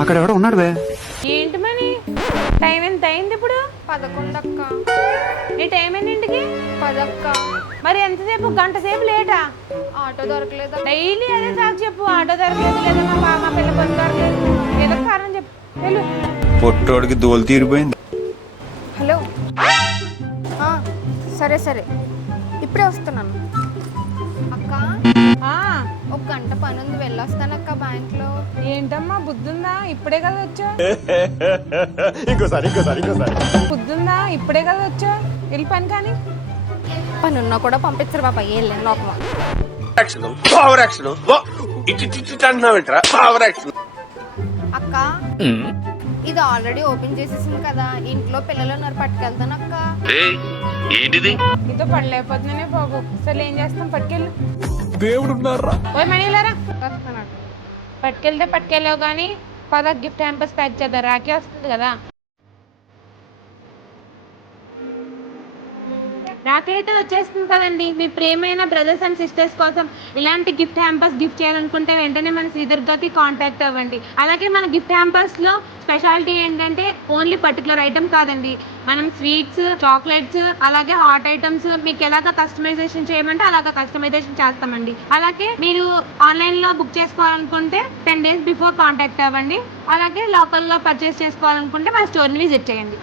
అక్కడ ఎవడో ఉన్నాడు బే. ఏంటి మని టైం ఎంత అయింది ఇప్పుడు? 11 అక్క. నీ టైం ఎన్నింటికి? 10 అక్క. మరి ఎంతసేపు? గంట సేపు లేటా? ఆటో దొరకలేదు అక్క. డైలీ అదే సాగు చెప్పు. ఆటో దొరకలేదు, లేదా మా పిల్ల బస్సు దొరకలేదు, ఏదో కారణం చెప్పు. వెళ్ళు. పొట్టోడికి దోలు తీరిపోయింది. హలో. సరే సరే ఇప్పుడే వస్తున్నాను అక్క. ఆ, ఒక గంట పని ఉంది, వెళ్ళొస్తాను అక్క బ్యాంక్లో. ఏంటమ్మా బుద్ధుందా? ఇప్పుడే కదా వచ్చా? ఇంకోసారి బుద్ధుందా? ఇప్పుడే కదా వచ్చా? వెళ్ళి పని కానీ. పని ఉన్నా కూడా పంపించరు బాబా, వెళ్ళాను లోపల. అక్క ఇది ఆల్రెడీ ఓపెన్ చేసేసింది కదా, ఇంట్లో పిల్లలు ఉన్నారు, పట్టుకెళ్తాను అక్క. నీతో పడలేకపోతున్నానే బాబు. అసలు ఏం చేస్తాం? పట్టుకెళ్ళు. దేవుడు ఉన్నారా? ఓ మనీలారా, పట్టుకెళ్తే పట్టుకెళ్ళావు కానీ పద గిఫ్ట్ హ్యాంపర్స్ ప్యాక్ చేద్దాం. రాఖీ వస్తుంది కదా. రాఖీ అయితే వచ్చేస్తుంది కదండి. మీ ప్రియమైన బ్రదర్స్ అండ్ సిస్టర్స్ కోసం ఇలాంటి గిఫ్ట్ హ్యాంపర్స్ గిఫ్ట్ చేయాలనుకుంటే వెంటనే మన శ్రీదుర్గకి కాంటాక్ట్ అవ్వండి. అలాగే మన గిఫ్ట్ హ్యాంపర్స్లో స్పెషాలిటీ ఏంటంటే ఓన్లీ పర్టికులర్ ఐటమ్ కాదండి, మనం స్వీట్స్, చాక్లెట్స్, అలాగే హాట్ ఐటమ్స్ మీకు ఎలాగ కస్టమైజేషన్ చేయమంటే అలాగ కస్టమైజేషన్ చేస్తామండి. అలాగే మీరు ఆన్లైన్లో బుక్ చేసుకోవాలనుకుంటే 10 days బిఫోర్ కాంటాక్ట్ అవ్వండి. అలాగే లోకల్లో పర్చేస్ చేసుకోవాలనుకుంటే మన స్టోర్ని విజిట్ చేయండి.